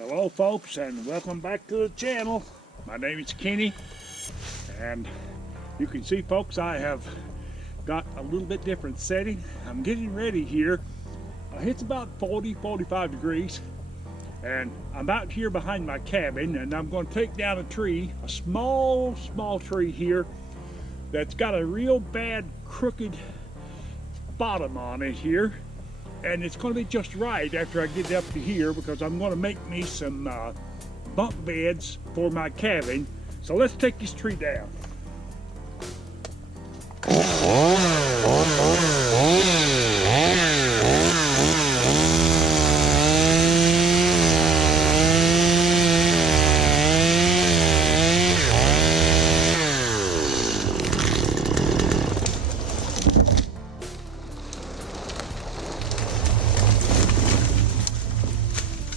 Hello folks, and welcome back to the channel. My name is Kenny, and you can see folks, I have got a little bit different setting. I'm getting ready here. It's about 45 degrees, and I'm out here behind my cabin, and I'm going to take down a tree, a small tree here that's got a real bad crooked bottom on it here. And it's going to be just right after I get up to here, because I'm going to make me some bunk beds for my cabin. So let's take this tree down.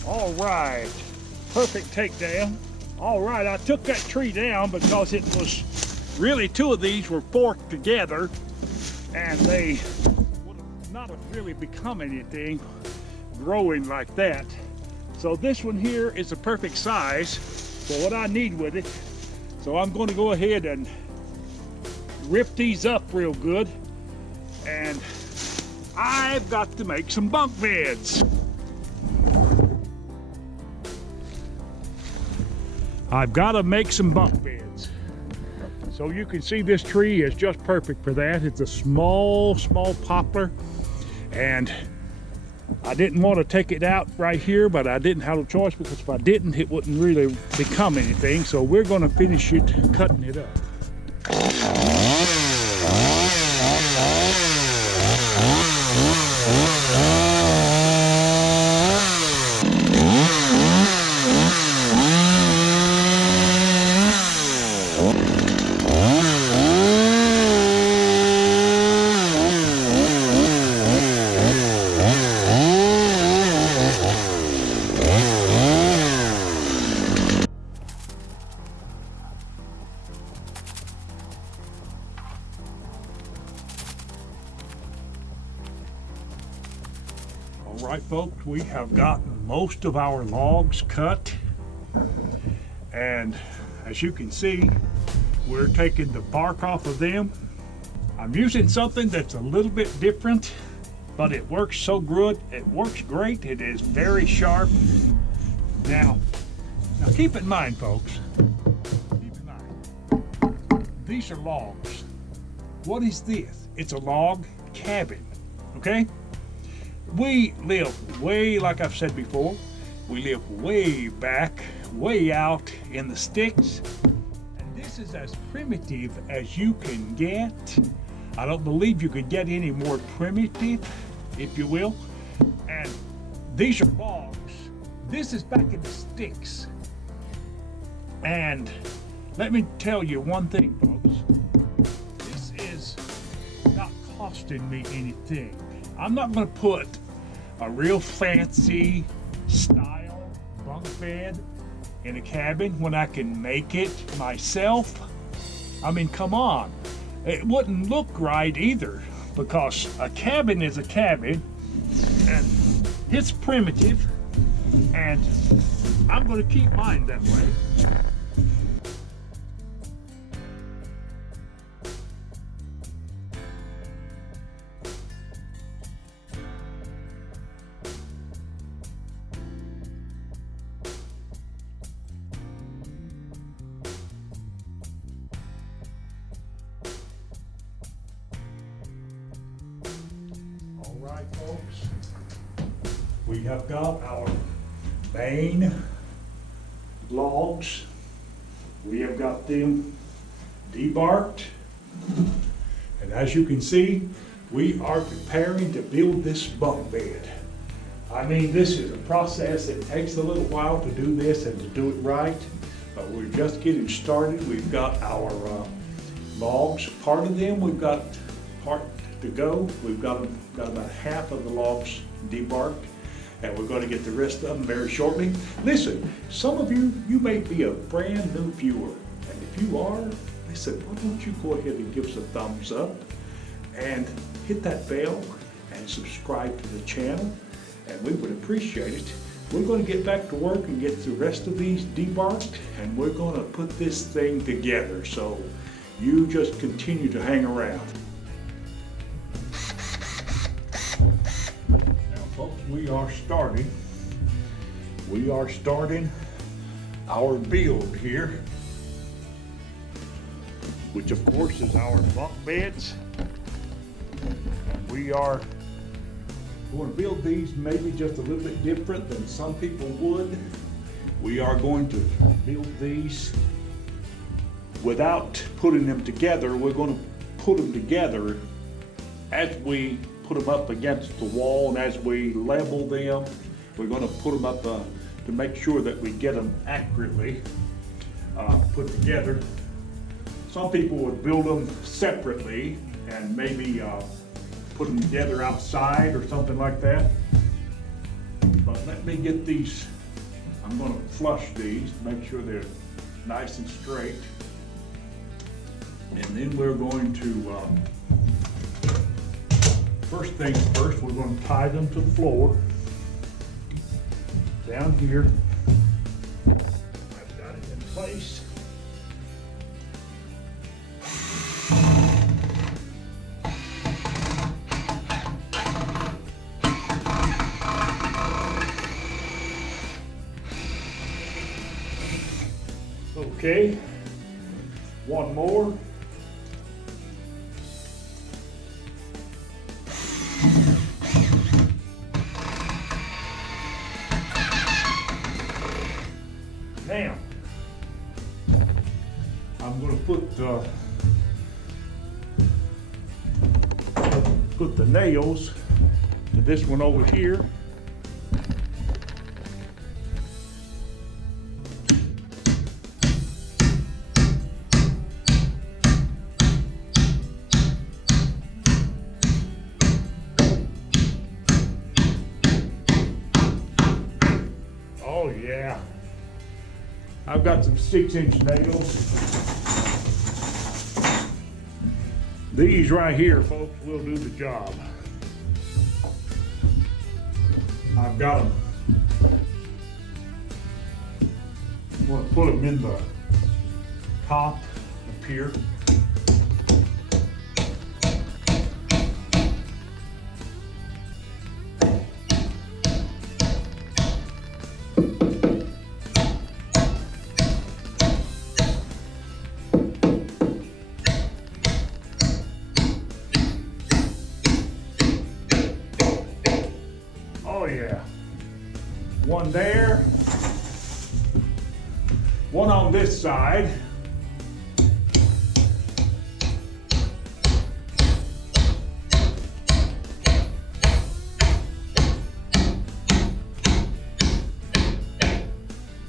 All right, perfect takedown. All right, I took that tree down because it was really, two of these were forked together, and they would have not have really become anything growing like that. So this one here is a perfect size for what I need with it. So I'm going to go ahead and rip these up real good, and I've got to make some bunk beds. I've got to make some bunk beds. So you can see this tree is just perfect for that. It's a small poplar, and I didn't want to take it out right here, but I didn't have a choice, because if I didn't, it wouldn't really become anything. So we're going to finish it cutting it up. All right, folks, we have gotten most of our logs cut, and as you can see, we're taking the bark off of them. I'm using something that's a little bit different, but it works so good. It works great. It is very sharp. Now keep in mind, folks, these are logs. What is this? It's a log cabin, okay? We live way, like I've said before, we live way back, way out in the sticks. And this is as primitive as you can get. I don't believe you could get any more primitive, if you will. And these are logs. This is back in the sticks. And let me tell you one thing, folks. This is not costing me anything. I'm not going to put a real fancy style bunk bed in a cabin when I can make it myself. I mean, come on. It wouldn't look right either, because a cabin is a cabin, and it's primitive, and I'm going to keep mine that way. Right, folks, we have got our main logs. We have got them debarked, and as you can see, we are preparing to build this bunk bed. I mean, this is a process. It takes a little while to do this and to do it right, but we're just getting started. We've got our logs. Part of them we've got part to go. We've got about half of the logs debarked, and we're going to get the rest of them very shortly. Listen, some of you may be a brand new viewer, and if you are, listen, why don't you go ahead and give us a thumbs up and hit that bell and subscribe to the channel, and we would appreciate it. we're going to get back to work and get the rest of these debarked, and we're going to put this thing together. So you just continue to hang around. Now folks, we are starting our build here, which of course is our bunk beds. And we are going to build these maybe just a little bit different than some people would. We are going to build these without putting them together. We're going to put them together as we put them up against the wall, and as we level them, we're going to put them up to make sure that we get them accurately put together. Some people would build them separately and maybe put them together outside or something like that. But let me get these, I'm going to flush these to make sure they're nice and straight. And then we're going to, first things first, we're going to tie them to the floor. Down here, I've got it in place. Okay, one more. Now, I'm going to put the nails to this one over here. Oh yeah. I've got some 6-inch nails. These right here, folks, will do the job. I've got them. I'm going to put them in the top up here. Oh yeah, one there, one on this side.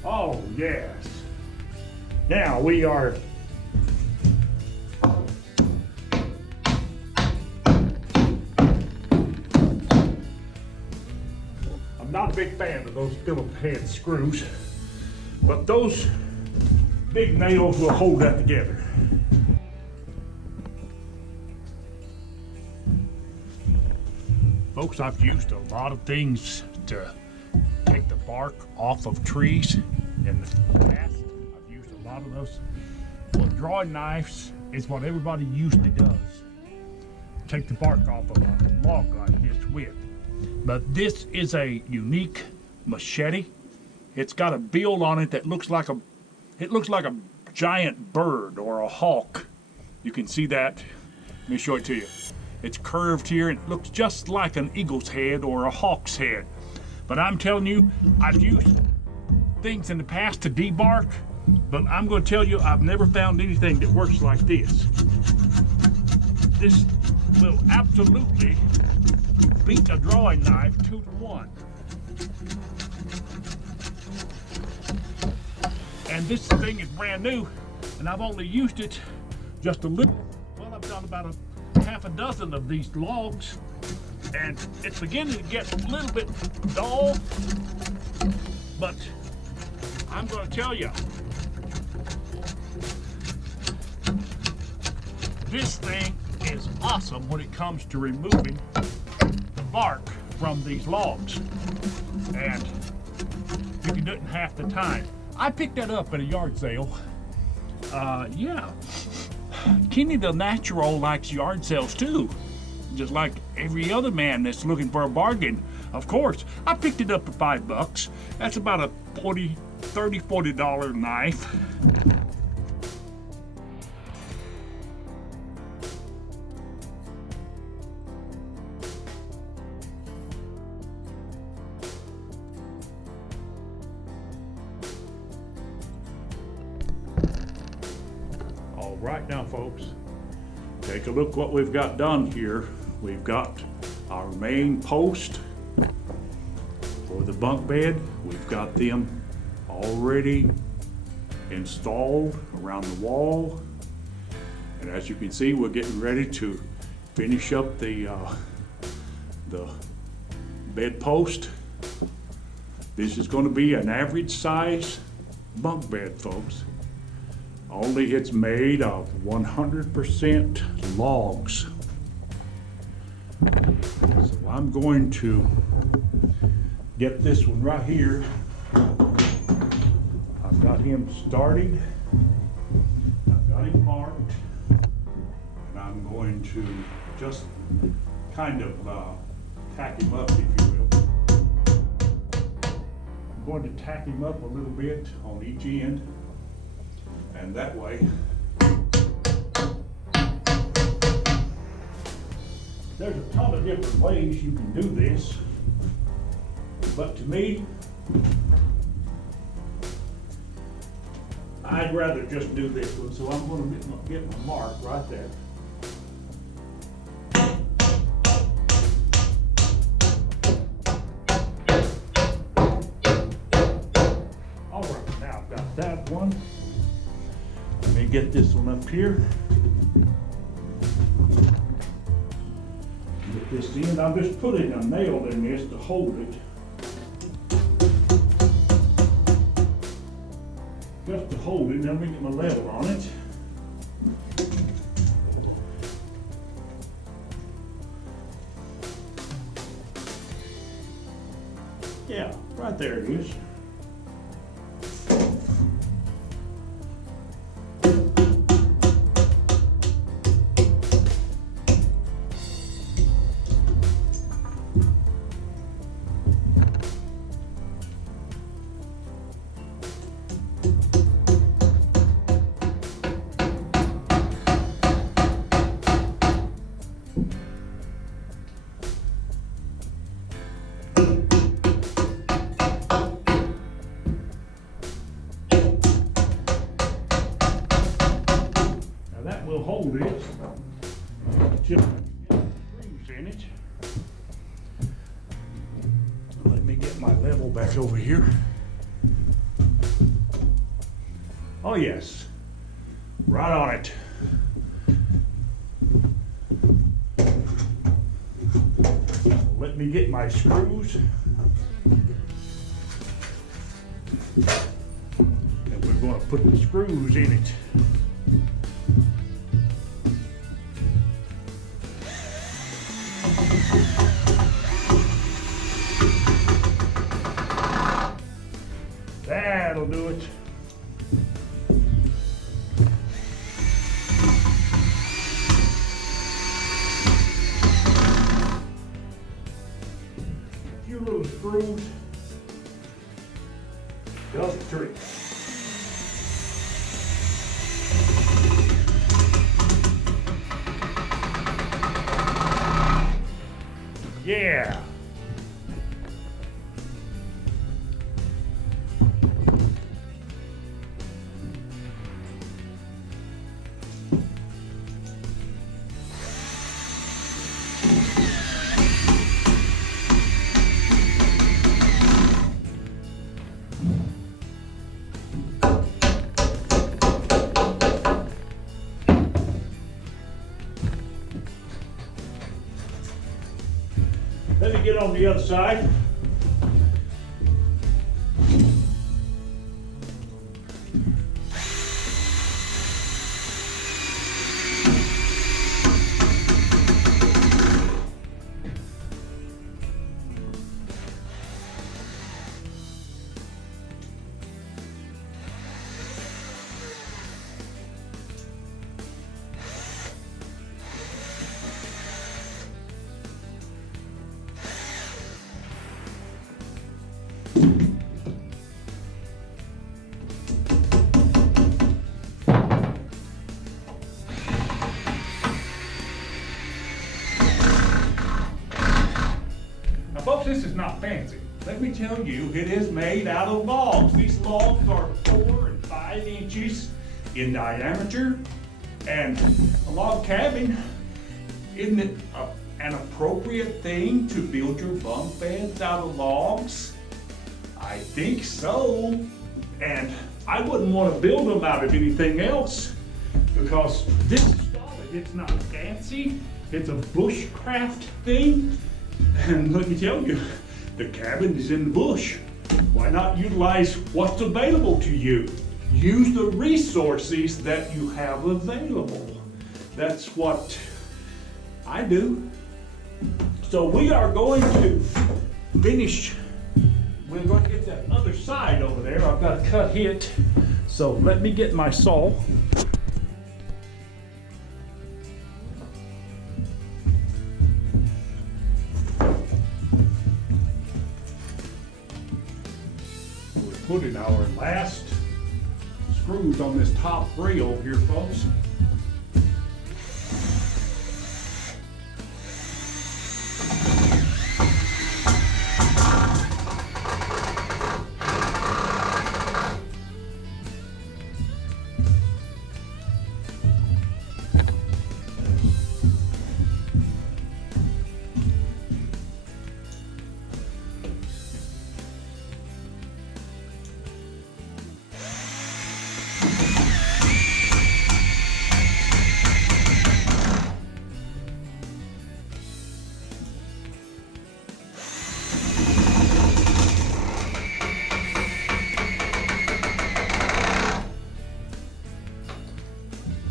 Oh yes. Now we are not a big fan of those Phillips head screws, but those big nails will hold that together. Folks, I've used a lot of things to take the bark off of trees in the past. I've used a lot of those. Well, drawing knives is what everybody usually does. Take the bark off of a log like this with. But this is a unique machete. It's got a bill on it that looks like a giant bird or a hawk. You can see that. Let me show it to you. It's curved here and it looks just like an eagle's head or a hawk's head. But I'm telling you, I've used things in the past to debark, but I'm going to tell you I've never found anything that works like this. This will absolutely beat a drawing knife 2-to-1. And this thing is brand new, and I've only used it just a little. Well, I've done about half a dozen of these logs, and it's beginning to get a little bit dull, but I'm going to tell you, this thing is awesome when it comes to removing the bark from these logs. And You can do it in half the time. I picked that up at a yard sale. Yeah. Kenny the Natural likes yard sales too. Just like every other man that's looking for a bargain. Of course, I picked it up for $5. That's about a $40 knife. All right now, folks, take a look what we've got done here. We've got our main post for the bunk bed. We've got them already installed around the wall. And as you can see, we're getting ready to finish up the bed post. This is going to be an average size bunk bed, folks. Only it's made of 100% logs. So I'm going to get this one right here. I've got him started. I've got him marked. And I'm going to just kind of tack him up, if you will. I'm going to tack him up a little bit on each end. And that way, there's a ton of different ways you can do this, but to me, I'd rather just do this one, so I'm going to get my mark right there. All right, now I've got that one. Let me get this one up here. Get this in. I'm just putting a nail in this to hold it. Just to hold it, let me get my level on it. Yeah, right there it is. Will hold it. Just screws in it. Let me get my level back over here. Oh yes, right on it. Let me get my screws. And we're going to put the screws in it. That'll do it. A few little screws. Just a trick. Yeah. Let me get on the other side. is not fancy. Let me tell you, it is made out of logs. These logs are 4 and 5 inches in diameter. And a log cabin, isn't it an appropriate thing to build your bunk beds out of logs? I think so. And I wouldn't want to build them out of anything else because this is solid. It's not fancy. It's a bushcraft thing. And let me tell you, the cabin is in the bush. Why not utilize what's available to you? Use the resources that you have available. That's what I do. So we are going to finish. We're going to get that other side over there. I've got to cut it. So let me get my saw. We're putting our last screws on this top rail here, folks.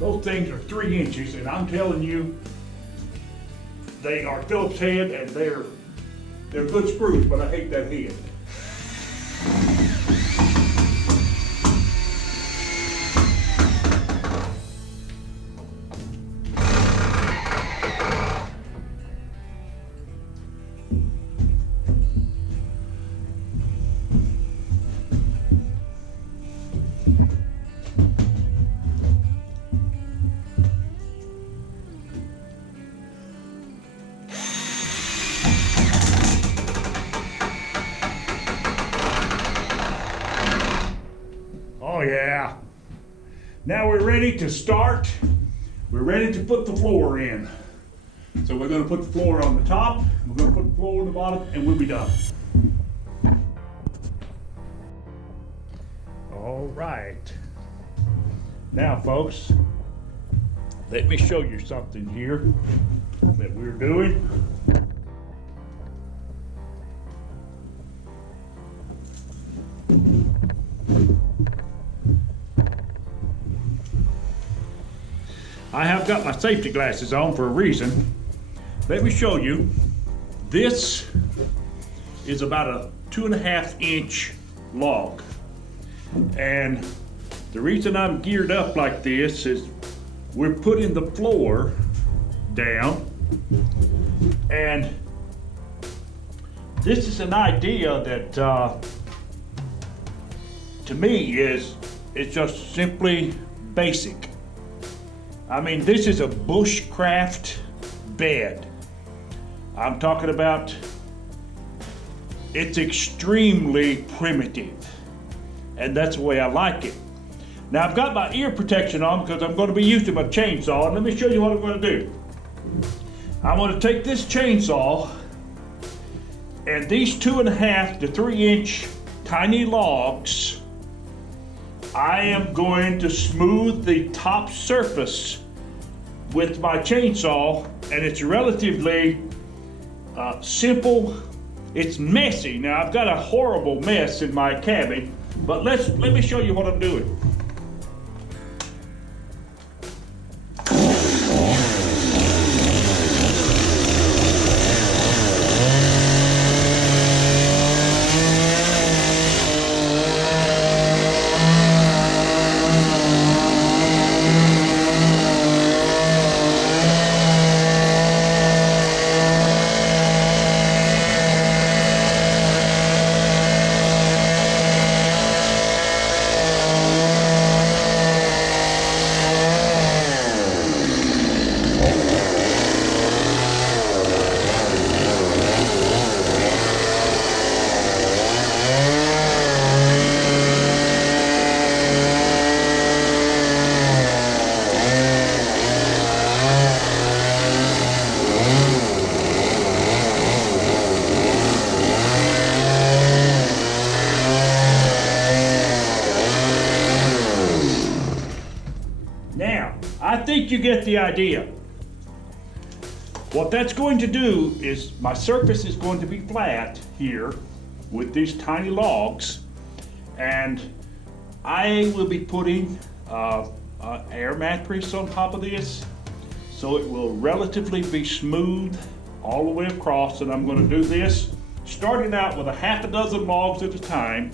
Those things are 3 inches, and I'm telling you, they are Phillips head, and they're good screws, but I hate that head. Oh yeah. Now we're ready to start. We're ready to put the floor in. So we're going to put the floor on the top, we're going to put the floor on the bottom, and we'll be done. All right. Now folks, let me show you something here that we're doing. I have got my safety glasses on for a reason. Let me show you. This is about a 2.5 inch log. And the reason I'm geared up like this is we're putting the floor down. And this is an idea that to me is just simply basic. I mean, this is a bushcraft bed. I'm talking about, it's extremely primitive. And that's the way I like it. Now I've got my ear protection on because I'm going to be using my chainsaw. And let me show you what I'm going to do. I'm going to take this chainsaw and these 2.5 to 3 inch tiny logs, I am going to smooth the top surface with my chainsaw, and it's relatively simple. It's messy. Now I've got a horrible mess in my cabin, but let me show you what I'm doing. I think you get the idea. What that's going to do is my surface is going to be flat here with these tiny logs, and I will be putting an air mattress on top of this, so it will relatively be smooth all the way across. And I'm going to do this starting out with a half a dozen logs at a time.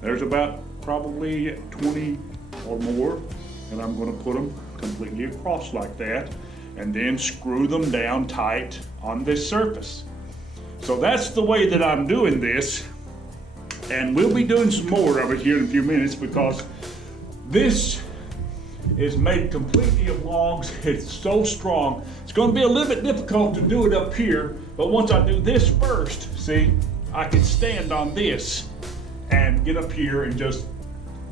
There's about probably 20 or more, and I'm going to put them completely across like that, and then screw them down tight on this surface. So that's the way that I'm doing this, and we'll be doing some more of it here in a few minutes, because this is made completely of logs. It's so strong. It's going to be a little bit difficult to do it up here, but once I do this first, see, I can stand on this and get up here and just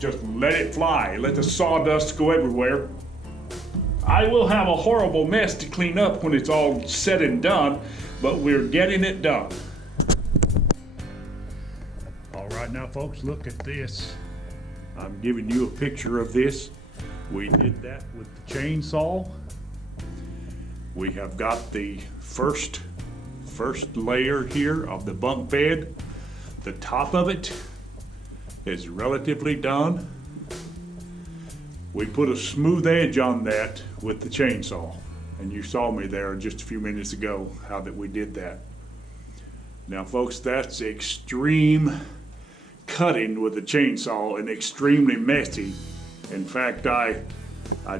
let it fly, let the sawdust go everywhere. I will have a horrible mess to clean up when it's all said and done, but we're getting it done. All right, now folks, look at this. I'm giving you a picture of this. We did that with the chainsaw. We have got the first layer here of the bunk bed. The top of it is relatively done. We put a smooth edge on that with the chainsaw, and you saw me there just a few minutes ago how that we did that. Now folks, that's extreme cutting with the chainsaw and extremely messy. In fact, I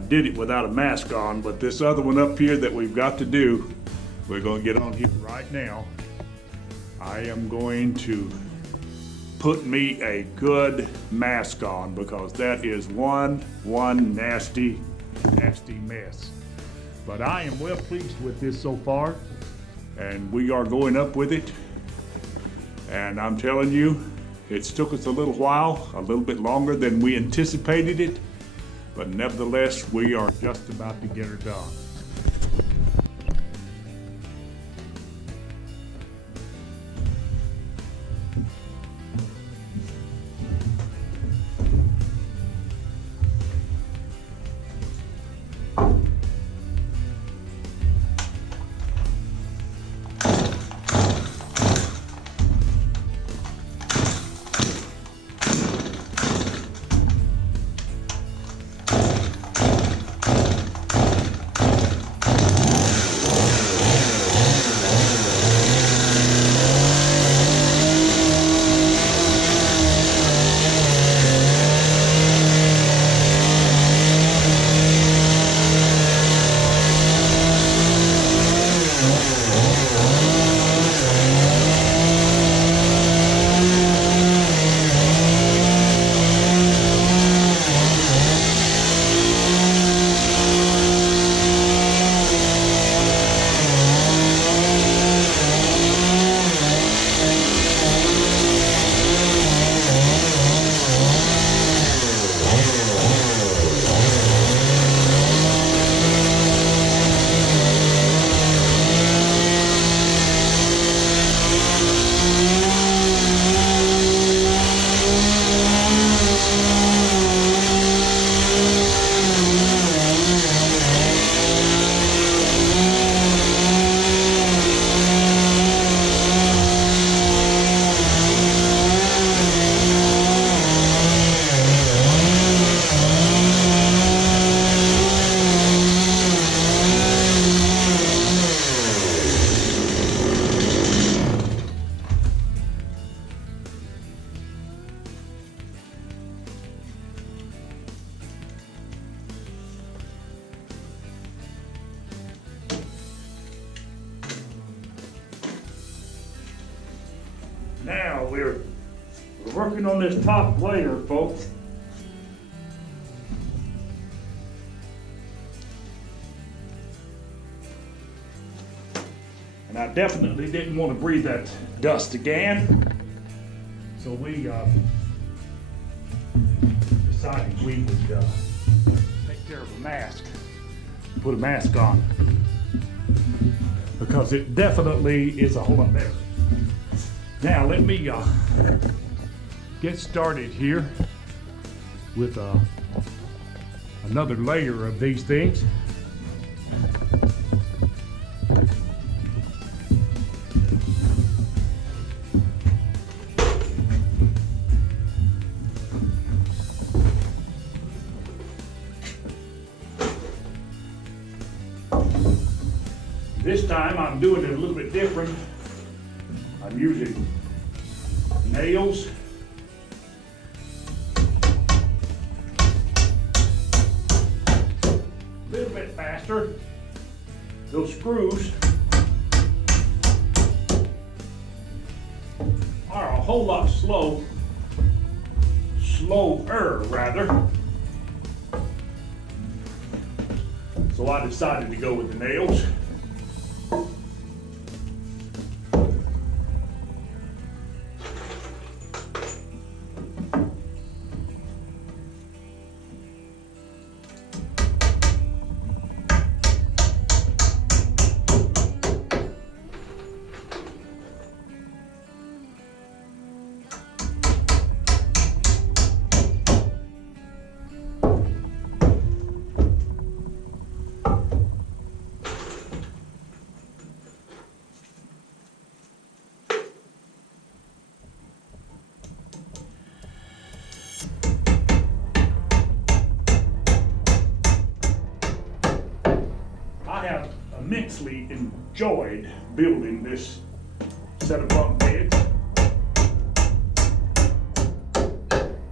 did it without a mask on, but this other one up here that we've got to do, we're going to get on here right now. I am going to put me a good mask on, because that is one nasty mess. But I am well pleased with this so far, and we are going up with it. And I'm telling you, it's took us a little while, a little bit longer than we anticipated it, but nevertheless, we are just about to get her done. Now we're working on this top layer, folks. And I definitely didn't want to breathe that dust again. So we decided we would take care of a mask, put a mask on, because it definitely is a whole lot better. Now let me get started here with another layer of these things. This time I'm doing it a little bit different. I'm using nails. A little bit faster. Those screws are a whole lot slower rather. So I decided to go with the nails. I have immensely enjoyed building this set of bunk beds.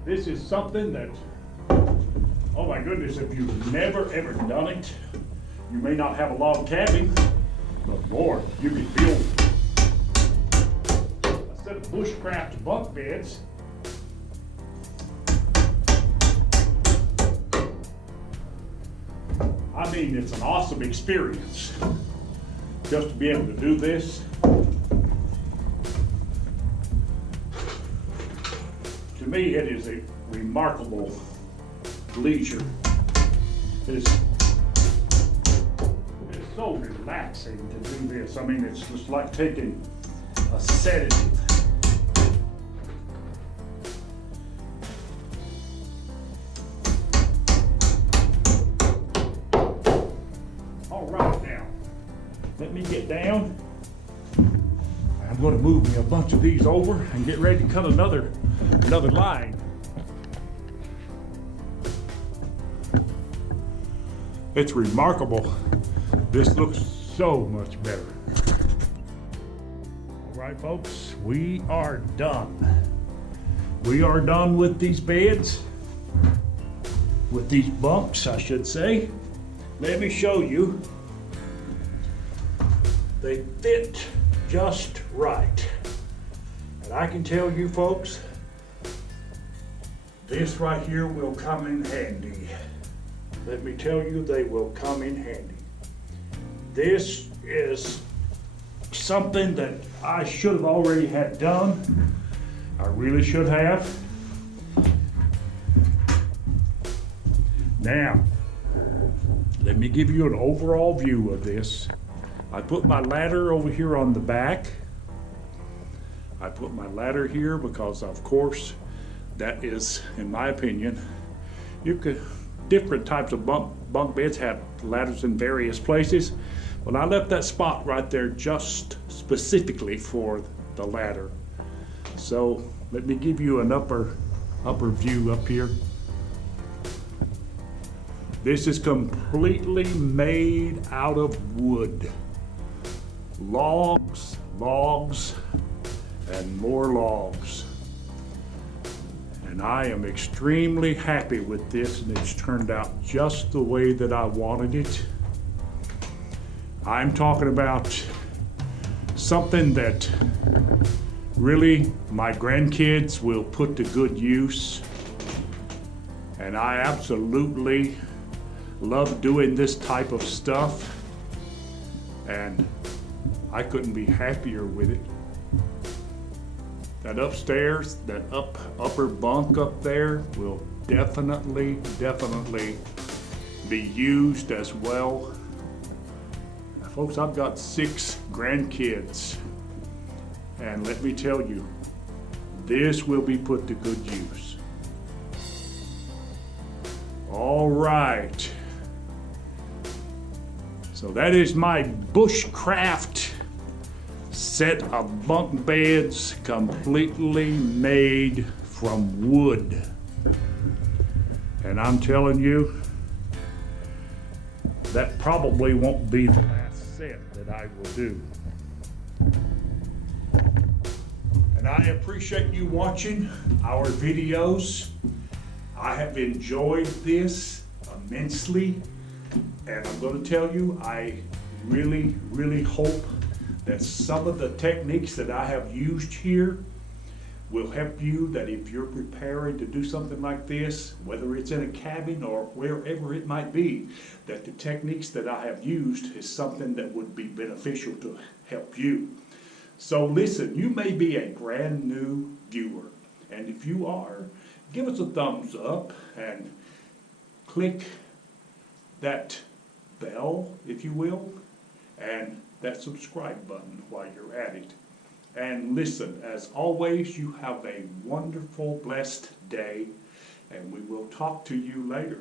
This is something that, oh my goodness, if you've never ever done it, you may not have a log cabin, but Lord, you can build a set of Bushcraft bunk beds. I mean, it's an awesome experience just to be able to do this. To me, it is a remarkable leisure. It is so relaxing to do this. I mean, it's just like taking a sedative. Let me get down. I'm going to move me a bunch of these over and get ready to cut another line. It's remarkable. This looks so much better. All right, folks, we are done. We are done with these beds, with these bunks, I should say. Let me show you. They fit just right. And I can tell you folks, this right here will come in handy. Let me tell you, they will come in handy. This is something that I should have already had done. I really should have. Now, let me give you an overall view of this. I put my ladder over here on the back. I put my ladder here because, of course, that is, in my opinion, different types of bunk beds have ladders in various places. But I left that spot right there just specifically for the ladder. So let me give you an upper view up here. This is completely made out of wood. Logs, and more logs. And I am extremely happy with this, and it's turned out just the way that I wanted it. I'm talking about something that really my grandkids will put to good use. And I absolutely love doing this type of stuff. And I couldn't be happier with it. That upstairs, that upper bunk up there will definitely be used as well. Now, folks, I've got 6 grandkids, and let me tell you, this will be put to good use. All right. So that is my Bushcraft set of bunk beds, completely made from wood. And I'm telling you, that probably won't be the last set that I will do. And I appreciate you watching our videos. I have enjoyed this immensely. And I'm going to tell you, I really, really hope that some of the techniques that I have used here will help you, that if you're preparing to do something like this, whether it's in a cabin or wherever it might be, that the techniques that I have used is something that would be beneficial to help you. So listen, you may be a brand new viewer, and if you are, give us a thumbs up and click that bell, if you will, and that subscribe button while you're at it. And listen, as always, you have a wonderful, blessed day, and we will talk to you later.